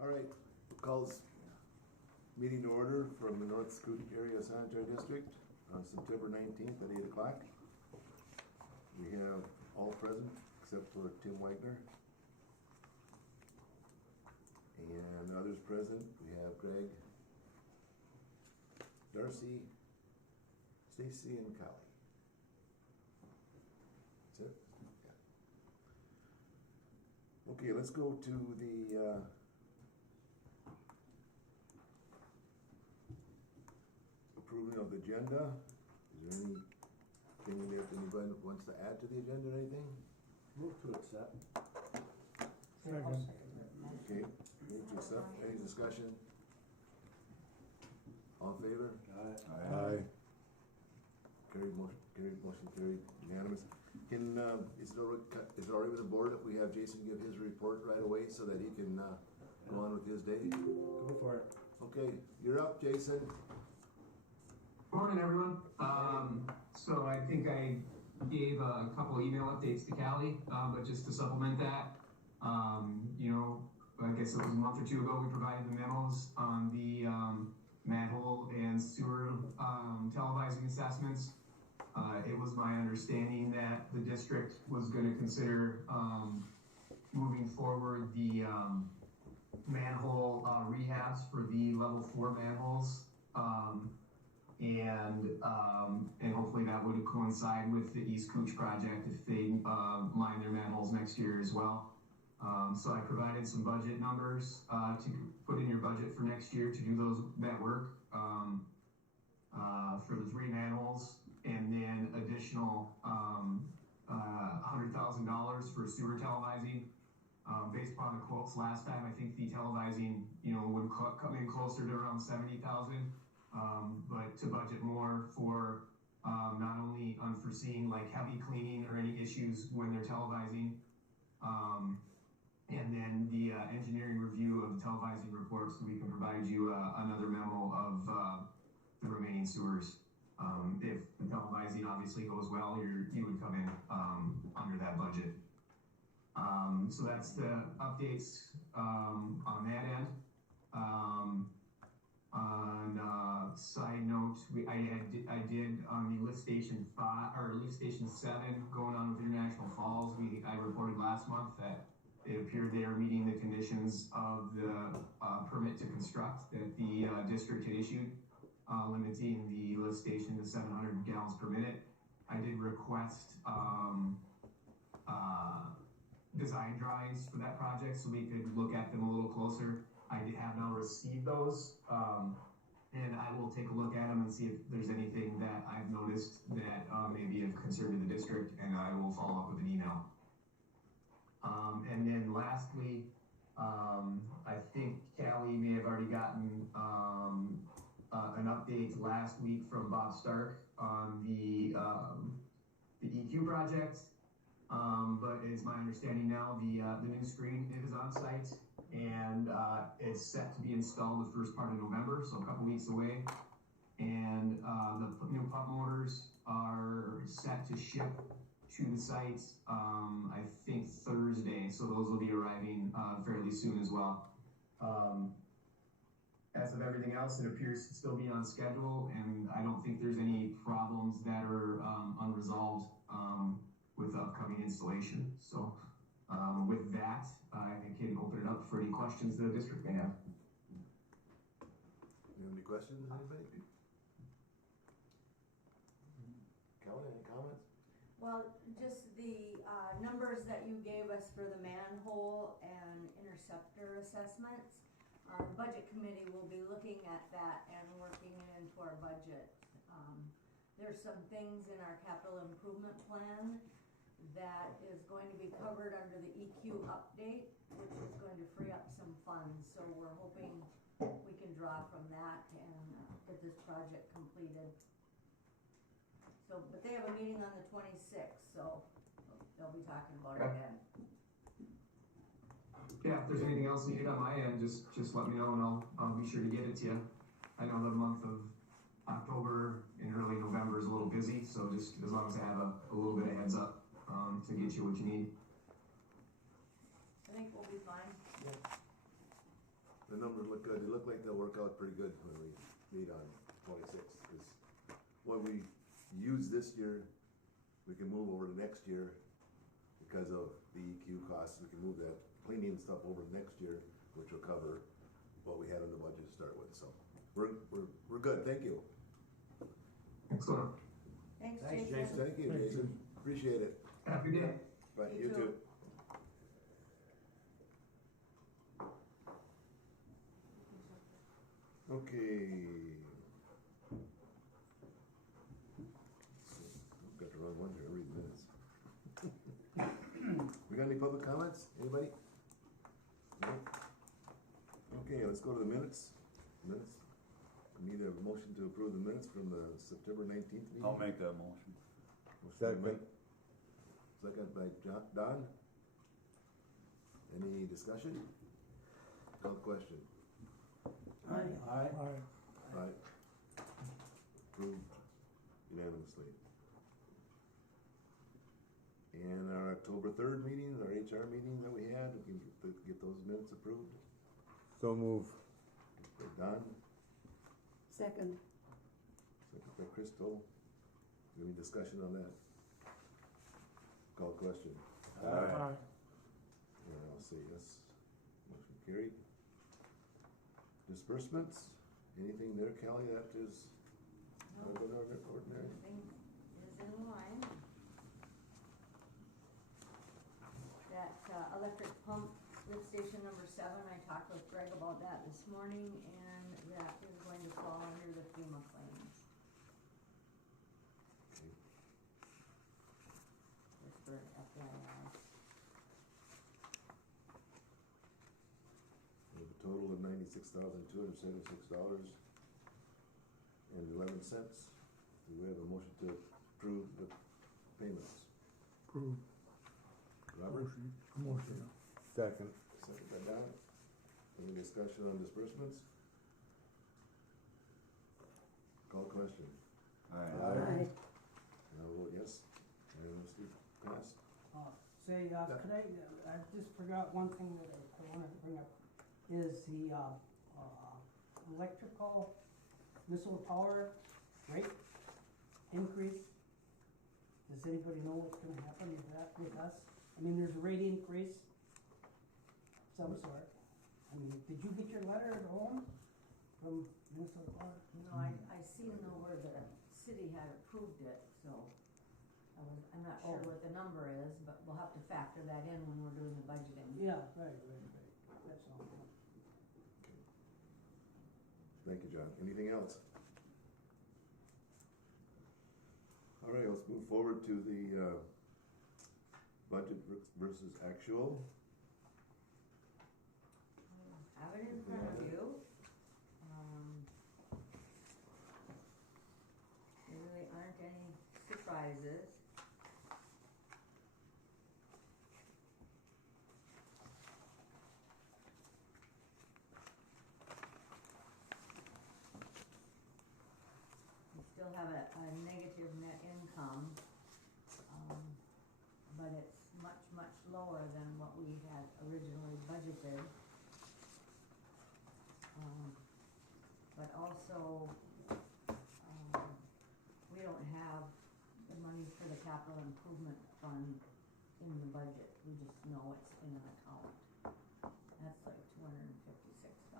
All right, calls meeting to order from the North Scoot Area Sanitary District on September 19th at 8 o'clock. We have all present except for Tim Wagner. And others present, we have Greg, Darcy, Stacy, and Callie. That's it? Yeah. Okay, let's go to the approving of the agenda. Is there anything that anybody wants to add to the agenda or anything? Move to accept. Okay, move to accept. Any discussion? All in favor? Aye. Carried, motion carried, unanimous. Can, is it all right with the board if we have Jason give his report right away so that he can go on with his day? Go for it. Okay, you're up, Jason. Morning, everyone. So I think I gave a couple email updates to Callie, but just to supplement that, I guess it was a month or two ago we provided the memos on the manhole and sewer televising assessments. It was my understanding that the district was going to consider moving forward the manhole rehabs for the level 4 manholes. And hopefully that would coincide with the East Cooch project if they line their manholes next year as well. So I provided some budget numbers to put in your budget for next year to do that work for the 3 manholes, and then additional $100,000 for sewer televising. Based upon the quotes last time, I think the televising would come in closer to around $70,000. But to budget more for not only unforeseen like heavy cleaning or any issues when they're televising, and then the engineering review of the televising report, so we can provide you another memo of the remaining sewers. If the televising obviously goes well, you would come in under that budget. So that's the updates on that end. On side note, I did on the lift station 5 or lift station 7 going on with International Falls. I reported last month that it appeared they are meeting the conditions of the permit to construct that the district had issued, limiting the lift station to 700 gallons per minute. I did request design drawings for that project so we could look at them a little closer. I have now received those, and I will take a look at them and see if there's anything that I've noticed that may be of concern to the district, and I will follow up with an email. And then lastly, I think Callie may have already gotten an update last week from Bob Stark on the EQ project. But it's my understanding now the new screen is on site, and it's set to be installed the first part of November, so a couple weeks away. And the new pump motors are set to ship to the site, I think Thursday, so those will be arriving fairly soon as well. As of everything else, it appears to still be on schedule, and I don't think there's any problems that are unresolved with the upcoming installation. So with that, I can open it up for any questions the district may have. You have any questions, anybody? Kelly, any comments? Well, just the numbers that you gave us for the manhole and interceptor assessments. Our budget committee will be looking at that and working it into our budget. There's some things in our capital improvement plan that is going to be covered under the EQ update, which is going to free up some funds. So we're hoping we can draw from that and get this project completed. So, but they have a meeting on the 26th, so they'll be talking about it then. Yeah, if there's anything else needed on my end, just let me know and I'll be sure to get it to you. I know the month of October and early November is a little busy, so just as long as I have a little bit of heads up to get you what you need. I think we'll be fine. Yeah. good. They look like they'll work out pretty good when we meet on 26th. Because what we use this year, we can move over to next year because of the EQ costs. We can move that cleaning stuff over to next year, which will cover what we had in the budget to start with. So we're good. Thank you. Excellent. Thanks, Thanks, Jason. Jason. Thank you, Jason. Appreciate it. Have a good day. Bye. You You too. too. Okay. Got the wrong one here, read minutes. We got any public comments? Anybody? No? Okay, let's go to the minutes. Minutes. We need a motion to approve the minutes from the September 19th meeting. I'll make that motion. Motion by Second. Mike. Second by Don. Any discussion? Call the question. Aye. Aye. Approved unanimously. And our October 3rd meeting, our HR meeting that we had, we can get those minutes approved. So move. By Don, Second. second by Crystal. Any discussion on that? Call question. Aye. And I'll say yes. Motion carried. Disbursements, anything there, Kelly, that is No, other than ordinary? everything is in line. That electric pump lift station number 7, I talked with Greg about that this morning, and that is going to fall under the FEMA claims. Okay. Just for FYI. We have a total of $96,276.11. Do we have a motion to approve the payments? Approve. Robert? Motion. Second. Second by Don. Any discussion on disbursements? Call question. Aye. Aye. And I'll vote yes. Unanimously passed. Say, could I just forgot one thing that I wanted to bring up, is the, electrical missile power rate increase. Does anybody know what's gonna happen with that, with us? I mean, there's a rate increase of some sort. I mean, did you get your letter at home from Minnesota Power? No, I seen where the city had approved it, so I'm not sure what the number is, but we'll have to factor that in when we're doing the budgeting. Yeah, right, that's all. Thank you, John. Anything else? All right, let's move forward to the budget versus actual. Have it in front of you. There really aren't any surprises. We still have a negative net income, but it's much, much lower than what we had originally budgeted. But also, we don't have the money for the capital improvement fund in the budget, we just know it's in an account. That's like $256,000.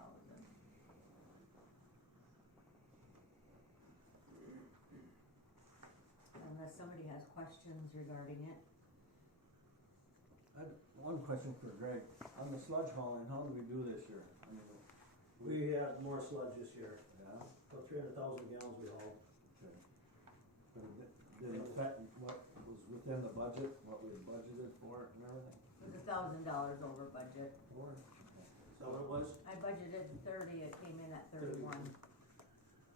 Unless somebody has questions regarding it. I had one question for Greg. On the sludge hauling, how did we do this year? I mean, We had more sludge this year, yeah, about 300,000 gallons we hauled. okay. But did it affect what was within the budget, what we had budgeted for it and everything? It was $1,000 over budget. Or? Is that what it was? I budgeted 30, it came in at 31.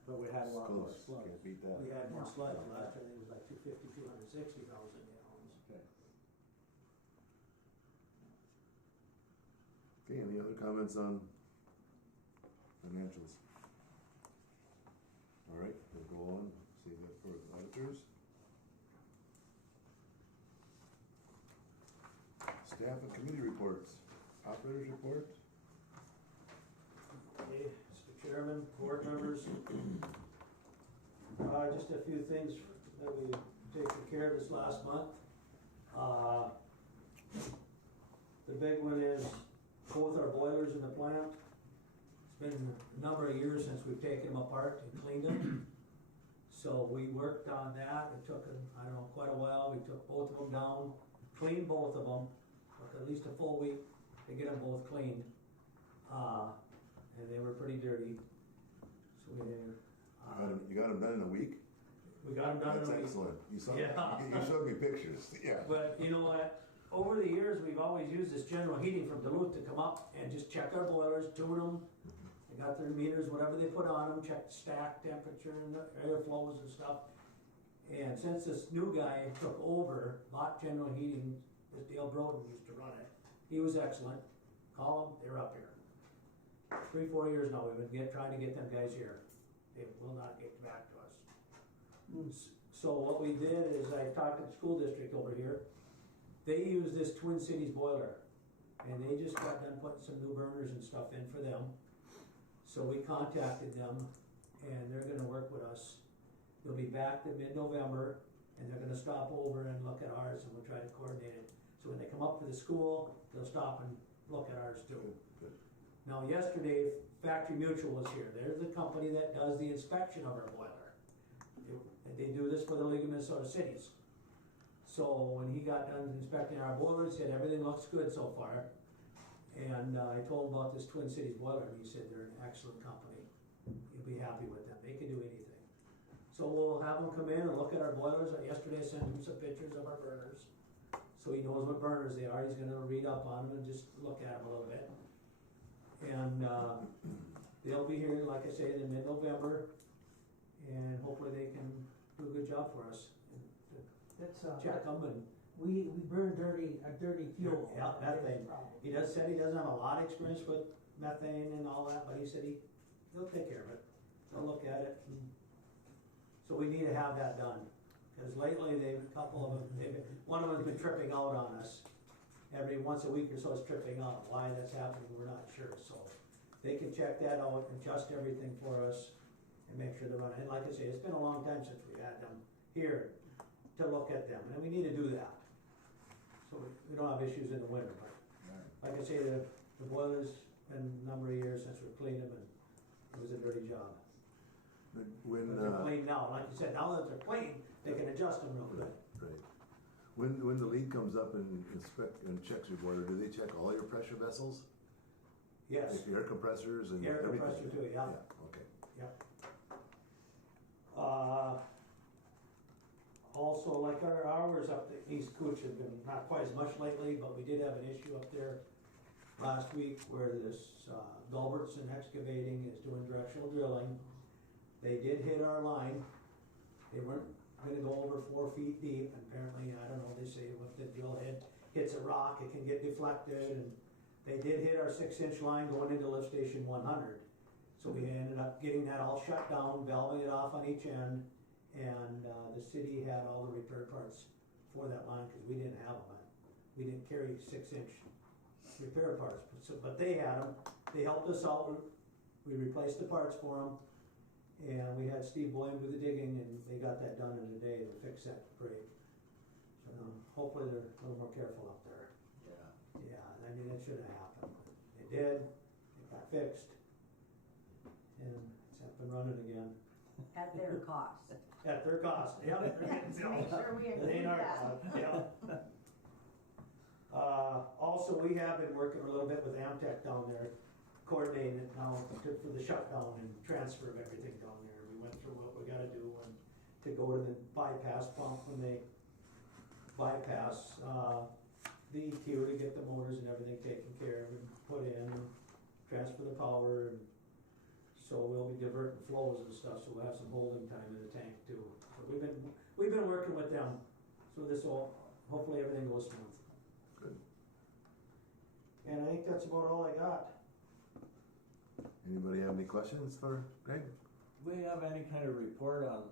But we had a lot more Close. sludge. Can't beat that. We had more No. sludge last year, I think it was like 260,000 gallons. Okay. Okay, any other comments on financials? All right, we'll go on, see that for auditors. Staff and committee reports, operators report. Okay, Chairman, board members. Just a few things that we taken care of this last month. The big one is both our boilers in the plant. It's been a number of years since we've taken them apart and cleaned them. So we worked on that. It took, I don't know, quite a while. We took both of them down, cleaned both of them. Took at least a full week to get them both cleaned. And they were pretty dirty. So You got them done in a week? we got them done in a week. That's excellent. Yeah. You showed me pictures, yeah. But you know what? Over the years, we've always used this general heating from Duluth to come up and just check our boilers, tune them. They got their meters, whatever they put on them, check the stack temperature and the airflows and stuff. And since this new guy took over, bought general heating, this Dale Broden used to run it. He was excellent. Call them, they're up here. 3-4 years now, we've been trying to get them guys here. They will not get back to us. So what we did is I talked to the school district over here. They use this Twin Cities boiler, and they just got done putting some new burners and stuff in for them. So we contacted them, and they're gonna work with us. They'll be back to mid-November, and they're gonna stop over and look at ours, and we'll try to coordinate it. So when they come up to the school, they'll stop and look at ours too. Good. Now yesterday, Factory Mutual was here. They're the company that does the inspection of our boiler. They do this for the League of Minnesota Cities. So when he got done inspecting our boiler, he said everything looks good so far. And I told him about this Twin Cities boiler, and he said they're an excellent company. You'll be happy with them. They can do anything. So we'll have them come in and look at our boilers. Yesterday I sent him some pictures of our burners. So he knows what burners they are. He's gonna read up on them and just look at them a little bit. And they'll be here, like I say, in mid-November. And hopefully they can do a good job for us. That's, Check them and we burn dirty fuel. Yeah, methane. He said he doesn't have a lot of experience with methane and all that, but he said he'll take care of it. They'll look at it. So we need to have that done. Because lately one of them's been tripping out on us. Every once a week or so it's tripping out. Why that's happening, we're not sure. So they can check that out, adjust everything for us, and make sure they're running. And like I say, it's been a long time since we had them here to look at them, and we need to do that. So we don't have issues in the winter, but like I say, the boilers been a number of years since we cleaned them, and it was a dirty job. But But they're clean now, like you said, now that they're clean, they can adjust them real good. Right. When the lead comes up and checks your boiler, do they check all your pressure vessels? Yes, Like your air compressors and air everything? compressor too, yeah. Okay. Also, like our hours up the East Cooch have been not quite as much lately, but we did have an issue up there last week where this Gulbertson Excavating is doing directional drilling. They did hit our line. They weren't gonna go over 4 feet deep, and apparently, I don't know, they say if the drill head hits a rock, it can get deflected, and they did hit our 6-inch line going into lift station 100. So we ended up getting that all shut down, valving it off on each end, and the city had all the repair parts for that line, because we didn't have them. We didn't carry 6-inch repair parts, but they had them. They helped us out. We replaced the parts for them. And we had Steve Boylan do the digging, and they got that done in a day to fix that break. So hopefully they're a little more careful up there. Yeah, I mean, it shouldn't have happened. It did, it got fixed, and it's up and running again. At their cost. At their cost, yeah. Let's make sure we It include ain't our that. cost, yeah. Also, we have been working a little bit with Amtech down there, coordinating it now for the shutdown and transfer of everything down there. We went through what we gotta do and to go to the bypass pump when they bypass, the EQ to get the motors and everything taken care of and put in and transfer the power. And so we'll be diverting flows and stuff, so we'll have some holding time in the tank too. So we've been working with them, so this will, hopefully everything goes smooth. Good. And I think that's about all I got. Anybody have any questions for Greg? Do we have any kind of report on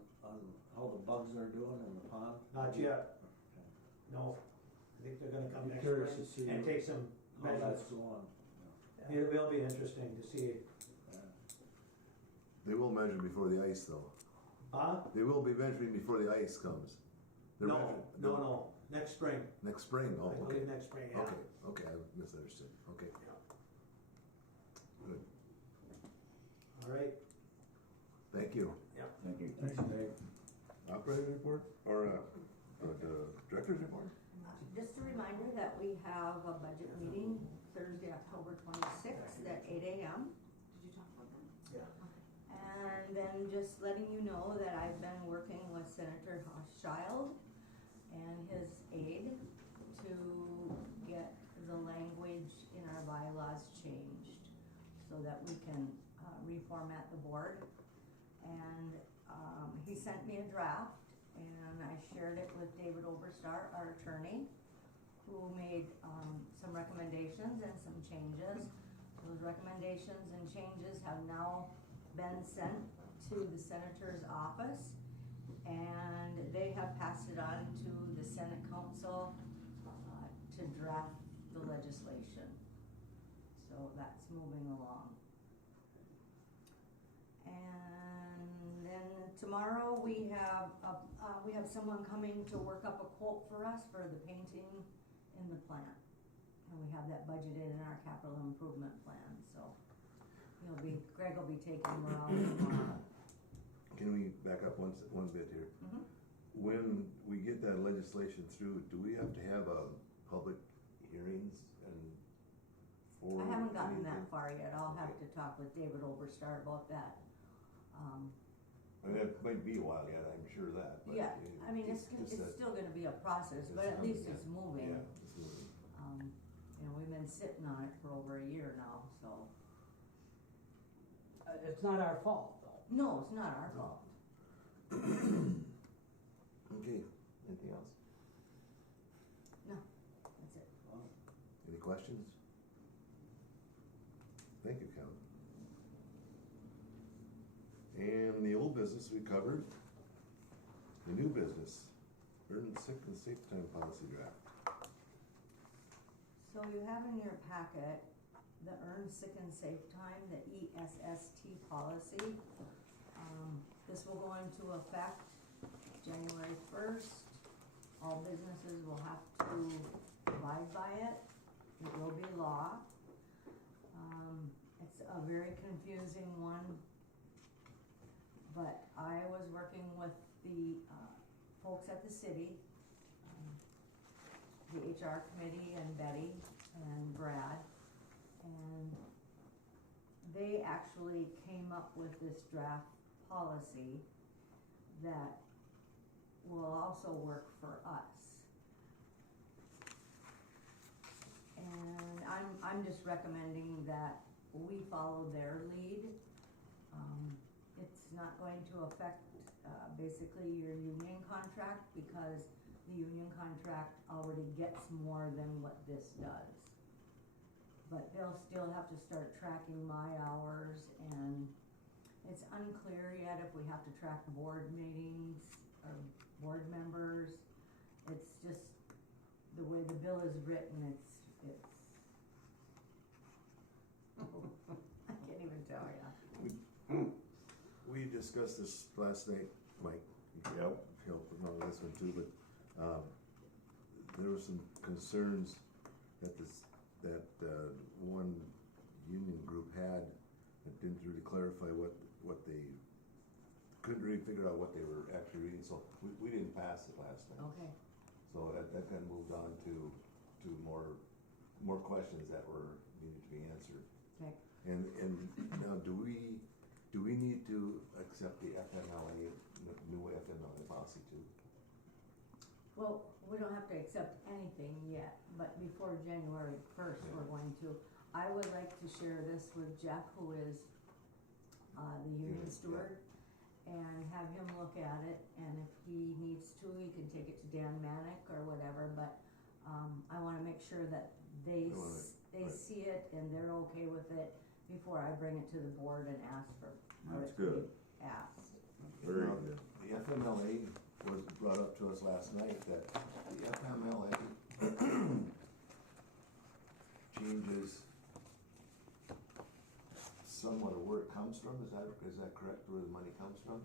how the bugs are doing in the pond? Not yet, Okay. no. I think they're gonna come next Curious to spring see and take some how that's measures. going. It will be interesting to see. Yeah. They will measure before the ice though. They will be measuring before the ice comes. They're No, measuring- no, next spring. Next spring, oh, I okay. believe next spring, yeah. Okay, I misunderstood, okay. Good, All right, thank you. Thank you. Thanks, Dave. Operator report, or, the director's report? Just a reminder that we have a budget meeting Thursday, October 26th at 8 a.m. Did you talk about that? yeah. And then just letting you know that I've been working with Senator Hochschild and his aide to get the language in our bylaws changed so that we can reformat the board. And he sent me a draft and I shared it with David Oberstar, our attorney, who made some recommendations and some changes. Those recommendations and changes have now been sent to the senator's office, and they have passed it on to the Senate Council to draft the legislation. So that's moving along. And then tomorrow we have someone coming to work up a quote for us for the painting in the plant. And we have that budgeted in our capital improvement plan, so Greg will be taking around tomorrow. Can we back up one bit here? Mhm. When we get that legislation through, do we have to have public hearings and for? I haven't gotten that anything? far yet, I'll have to talk with David Oberstar about that. I mean, it might be a while yet, I'm sure of that, but. Yeah, I mean, it's just that- still gonna be a process, but at least it's moving. Yeah, it's moving. We've been sitting on it for over a year now, so. It's not our fault though. No, it's not our fault. Okay, anything else? No, that's it. Any questions? Thank you, Kevin. And the old business we covered. The new business, earned sick and safe time policy draft. So you have in your packet the earned sick and safe time, the ESST policy. This will go into effect January 1st. All businesses will have to abide by it. It will be law. It's a very confusing one, but I was working with the folks at the city, the HR committee and Betty and Brad, and they actually came up with this draft policy that will also work for us. And I'm just recommending that we follow their lead. It's not going to affect basically your union contract because the union contract already gets more than what this does. But they'll still have to start tracking my hours, and it's unclear yet if we have to track board meetings or board members. It's just the way the bill is written, it's I can't even tell you. We discussed this last night, Mike. Yep. Help with all this one too, but, there were some concerns that one union group had that didn't really clarify what they, couldn't really figure out what they were actually reading, so we didn't pass it last night. Okay. So that kind of moved on to more questions that needed to be answered. Okay. And now, do we need to accept the FMLA, new FMLA policy too? Well, we don't have to accept anything yet, but before January 1st, we're going to. I would like to share this with Jeff, who is the union steward, and have him look at it, and if he needs to, he can take it to Dan Manick or whatever, but I wanna make sure that they Right. see it and they're okay with it before I bring it to the board and ask for what That's it to be good. asked. Very Now, good. The FMLA was brought up to us last night, that the FMLA changes somewhat of where it comes from, is that correct, where the money comes from?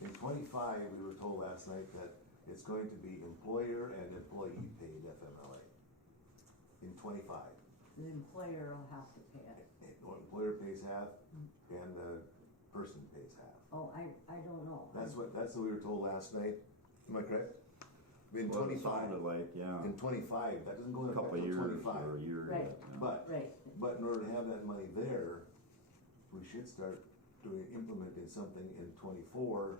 In 25, we were told last night that it's going to be employer and employee paid FMLA. In 25. The employer will have to pay it. Employer pays half and the person pays half. Oh, I don't know. That's what we were told last night. Am I correct? In Well, it 25. sounded like, yeah, In 25, that doesn't go a into couple effect of till years 25. or a year Right. yet. Yeah. But in order to have that money there, we should start implementing something in 24,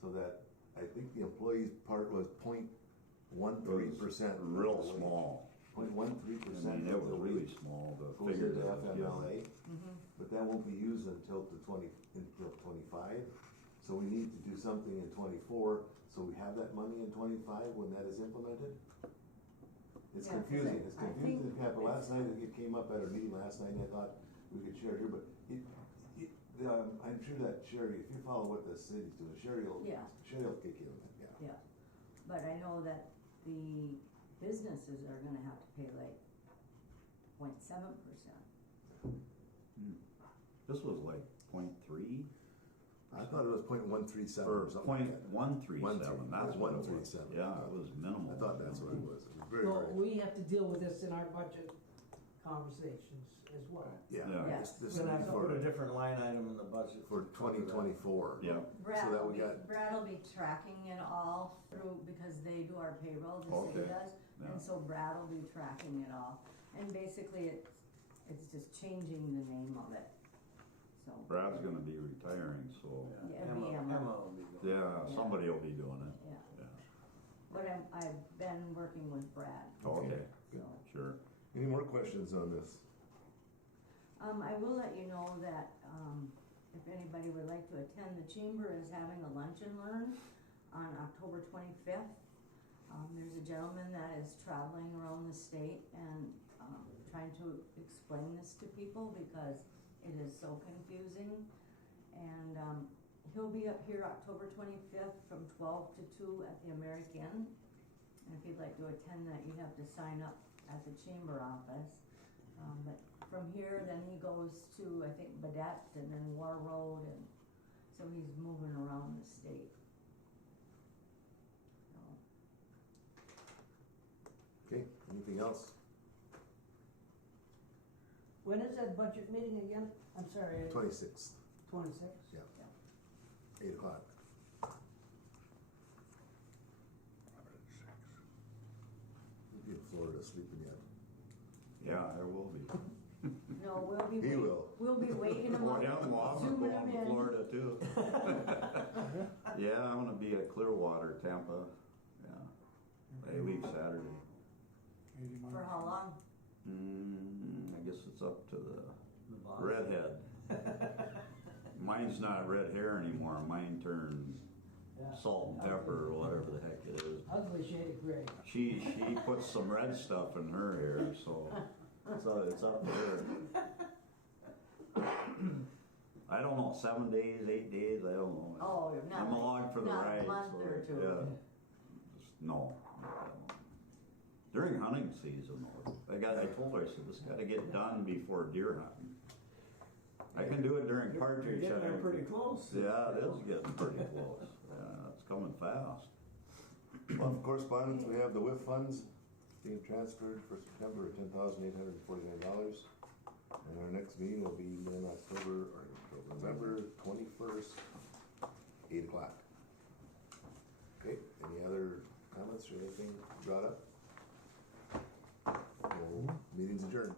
so that I think the employee's part was 0.13%. Real small. 0.13% I mean, it of the was really wage small, the goes figure into that was given. FMLA, but that won't be used until 25. So we need to do something in 24, so we have that money in 25 when that is implemented. It's Yeah, 'cause confusing, I it's confusing, think it happened last night, it came up at a meeting last night, and I thought we could share it here, but I'm sure that Sherry, if you follow what the city's doing, Sherry will Yeah. kick in on it, yeah. Yeah, but I know that the businesses are gonna have to pay like 0.7%. This was like 0.3 I thought it was 0.137 or or something like that. 0.137, that's what it was. 137. Yeah, it was minimal. I thought that's what it was, it was very, So very, we have to deal with this in our budget conversations as well. yeah, Yeah. this We're will gonna be have to put a for, different line item in the budget. for 2024. Yeah, Brad that will we be, got- Brad will be tracking it all through, because they do our payroll, the city Okay. does. Yeah. And so Brad will be tracking it all, and basically it's just changing the name of it, so. Brad's gonna be retiring, so, Yeah, Emma will be going. yeah, somebody will be doing it, Yeah, yeah. but I've been working with Brad, Okay, so. sure. Any more questions on this? I will let you know that, if anybody would like to attend, the chamber is having a lunch and learn on October 25th. There's a gentleman that is traveling around the state and, trying to explain this to people because it is so confusing. And, he'll be up here October 25th from 12 to 2 at the American. And if you'd like to attend that, you'd have to sign up at the chamber office. But from here, then he goes to, I think, Badet and then War Road, and so he's moving around the state. So, Okay, anything else? When is that budget meeting again? I'm sorry, 26th, 26? 8 o'clock. He'll be in Florida sleeping yet. Yeah, there will be. no, we'll be He wait- will. We'll be waiting him Well, up, yeah, well, I'm gonna zooming go him on to in. Florida too. Yeah, I'm gonna be at Clearwater, Tampa, yeah. They leave Saturday. For how long? I guess it's up to the The boss. redhead. Mine's not red hair anymore, mine turned Yeah. salt and pepper or whatever the heck it is. Ugly shade of gray. She puts some red stuff in her hair, so it's up to her. I don't know, 7 days, 8 days, I don't know. Oh, you're not. I'm along for the not ride, a month so, or two. yeah. Just, no. During hunting season, though, I told her, I said, this gotta get done before deer hunting. I can do it during partridge You're getting there time. pretty close. Yeah, it is getting pretty close. Yeah, it's coming fast. Well, for correspondence, we have the WIF funds being transferred for September at $10,849. And our next meeting will be in November 21st, 8 o'clock. Okay, any other comments or anything brought up? Well, meeting's adjourned.